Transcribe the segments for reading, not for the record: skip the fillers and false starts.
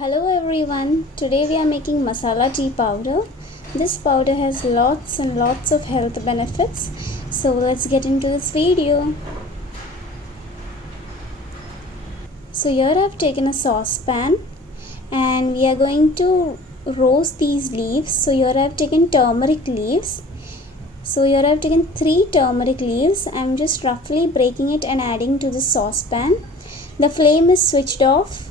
Hello everyone, today we are making masala tea powder. This powder has lots and lots of health benefits. So let's get into this video. So here I have taken a saucepan and we are going to roast these leaves. So here I have taken turmeric leaves. So here I have taken 3 turmeric leaves. I am just roughly breaking it and adding to the saucepan. The flame is switched off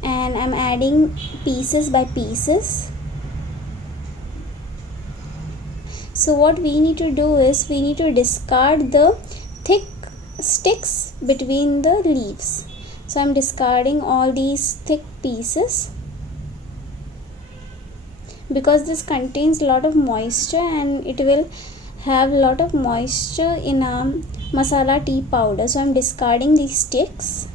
and I'm adding pieces by pieces. So what we need to do is we need to discard the thick sticks between the leaves. So I'm discarding all these thick pieces because this contains a lot of moisture and it will have a lot of moisture in a masala tea powder. So I'm discarding these sticks.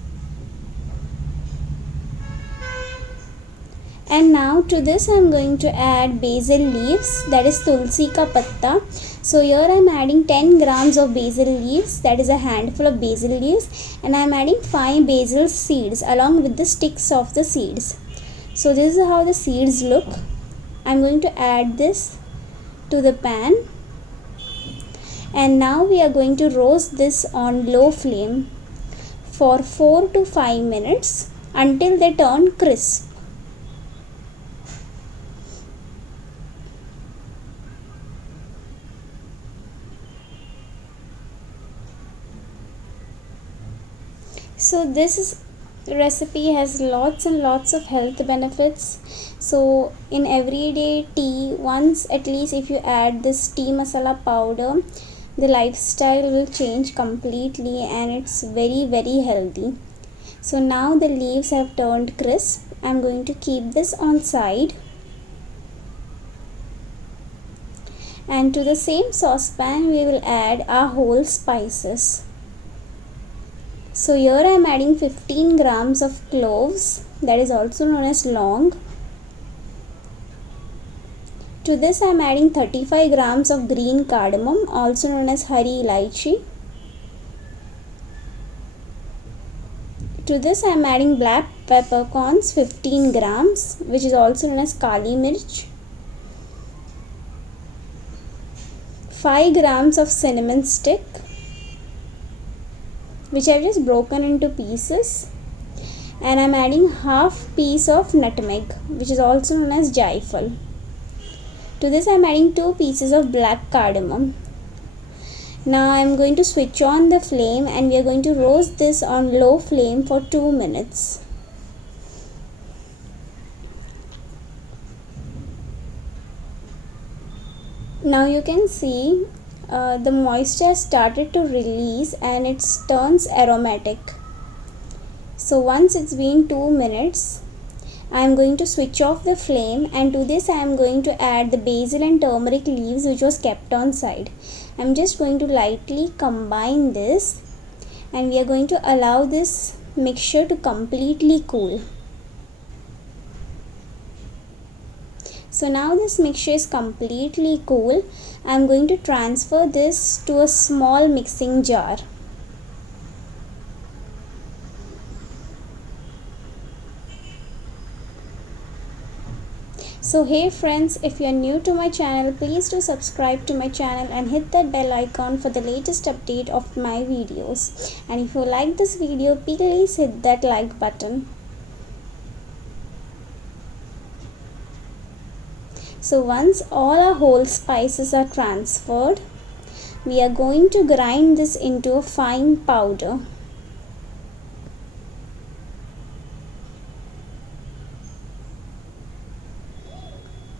And now to this I am going to add basil leaves, that is tulsi ka patta. So here I am adding 10 grams of basil leaves, that is a handful of basil leaves, and I am adding 5 basil seeds along with the sticks of the seeds. So this is how the seeds look. I am going to add this to the pan, and now we are going to roast this on low flame for 4 to 5 minutes until they turn crisp. So this recipe has lots and lots of health benefits. So in everyday tea, once at least if you add this tea masala powder, the lifestyle will change completely and it's very healthy. So now the leaves have turned crisp. I'm going to keep this on side. And to the same saucepan we will add our whole spices. So here I am adding 15 grams of cloves, that is also known as long. To this I am adding 35 grams of green cardamom, also known as hari elaichi. To this I am adding black peppercorns, 15 grams, which is also known as kali mirch. 5 grams of cinnamon stick, which I have just broken into pieces, and I am adding half piece of nutmeg, which is also known as jaifal. To this I am adding 2 pieces of black cardamom. Now I am going to switch on the flame and we are going to roast this on low flame for 2 minutes. Now you can see the moisture started to release and it turns aromatic. So once it's been 2 minutes, I am going to switch off the flame, and to this I am going to add the basil and turmeric leaves which was kept on side. I am just going to lightly combine this and we are going to allow this mixture to completely cool. So now this mixture is completely cool. I am going to transfer this to a small mixing jar. So hey friends, if you are new to my channel, please do subscribe to my channel and hit that bell icon for the latest update of my videos. And if you like this video, please hit that like button. So once all our whole spices are transferred, we are going to grind this into a fine powder.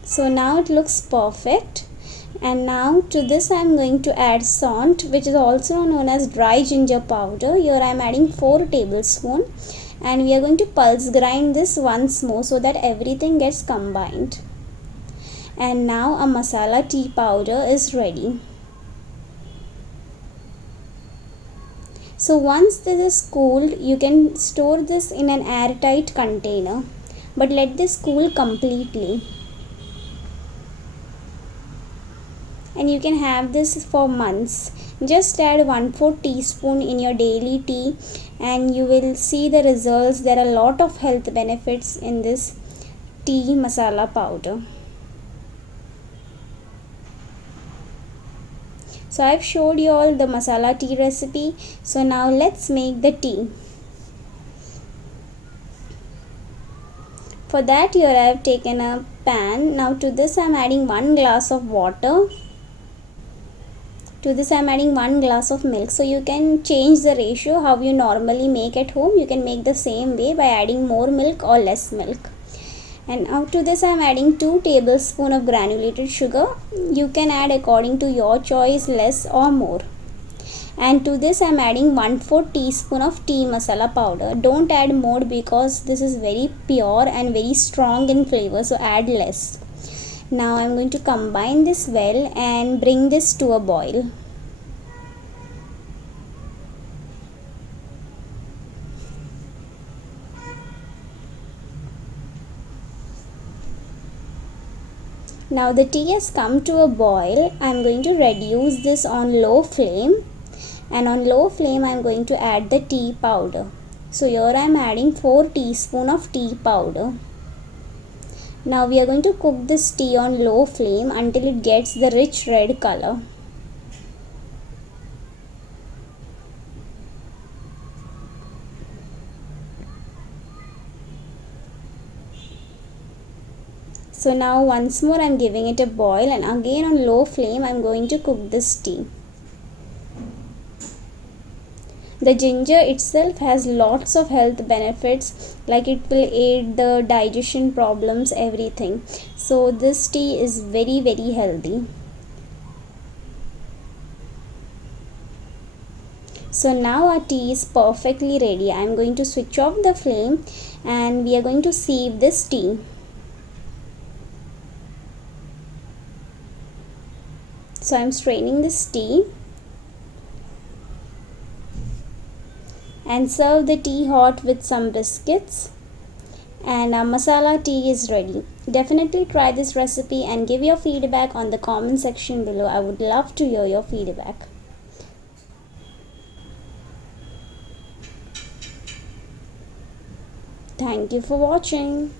So now it looks perfect, and now to this I am going to add sont, which is also known as dry ginger powder. Here I am adding 4 tablespoons, and we are going to pulse grind this once more so that everything gets combined. And now a masala tea powder is ready. So once this is cooled, you can store this in an airtight container, but let this cool completely. and you can have this for months. Just add 1/4 teaspoon in your daily tea and you will see the results. There are a lot of health benefits in this tea masala powder. So I've showed you all the masala tea recipe. So now let's make the tea. For that, here I have taken a pan. Now to this I am adding 1 glass of water. To this I am adding 1 glass of milk. So you can change the ratio how you normally make at home. You can make the same way by adding more milk or less milk. And now to this I am adding 2 tablespoons of granulated sugar. You can add according to your choice, less or more. And to this I am adding 1/4 teaspoon of tea masala powder. Don't add more because this is very pure and very strong in flavor, so add less. Now I am going to combine this well and bring this to a boil. Now the tea has come to a boil. I am going to reduce this on low flame, and on low flame I am going to add the tea powder. So here I am adding 4 teaspoons of tea powder. Now we are going to cook this tea on low flame until it gets the rich red color. So now once more I am giving it a boil, and again on low flame I am going to cook this tea. The ginger itself has lots of health benefits, like it will aid the digestion problems, everything. So this tea is very healthy. So now our tea is perfectly ready. I am going to switch off the flame and we are going to sieve this tea. So I am straining this tea and serve the tea hot with some biscuits, and our masala tea is ready. Definitely try this recipe and give your feedback on the comment section below. I would love to hear your feedback. Thank you for watching.